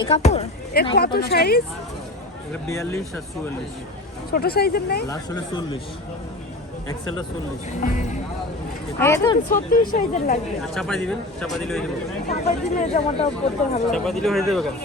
এই কাপড় এর কত সাইজ? এটা 42 আর 44 ছোট সাইজের নাই? লাস্ট হলো 40 এক্সেলটা 40 এটা 36 সাইজের লাগবে। চাপা দিবেন, চাপা দিলে হয়ে যাবে। চাপা দিলে জামাটা পরতে ভালো চাপা দিলে হয়ে যাবে কেন?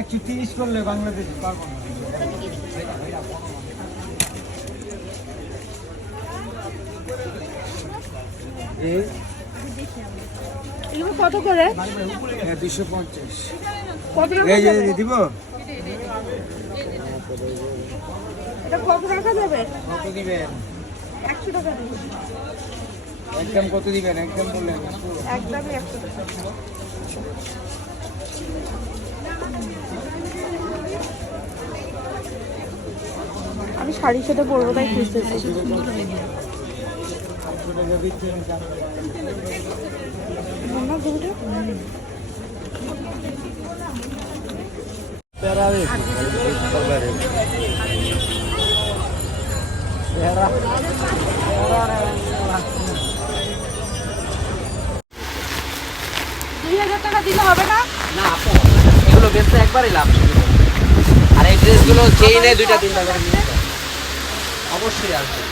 একশো 30 করলে বাংলাদেশ পারবো না। এগুলো কত করে? 250। কত টাকা যাবে? দিব এটা কত টাকা যাবে? কত দিবেন? 100 টাকা দিবেন। একদম কত দিবেন? একদম বললেন একদমই 100 টাকা। আমি শাড়ির সাথে পরবো তাই খুঁজতেছি। টাকা দিলে হবে না? না আপু, এগুলো বেচতে একবারই লাভ। আর এই ড্রেসগুলো যেই নেয় 2-3টা করে নিয়ে যায়। অবশ্যই আসবে।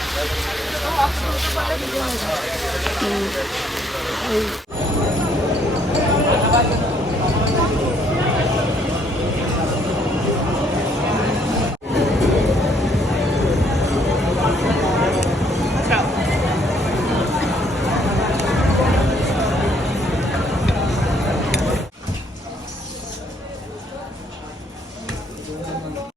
এই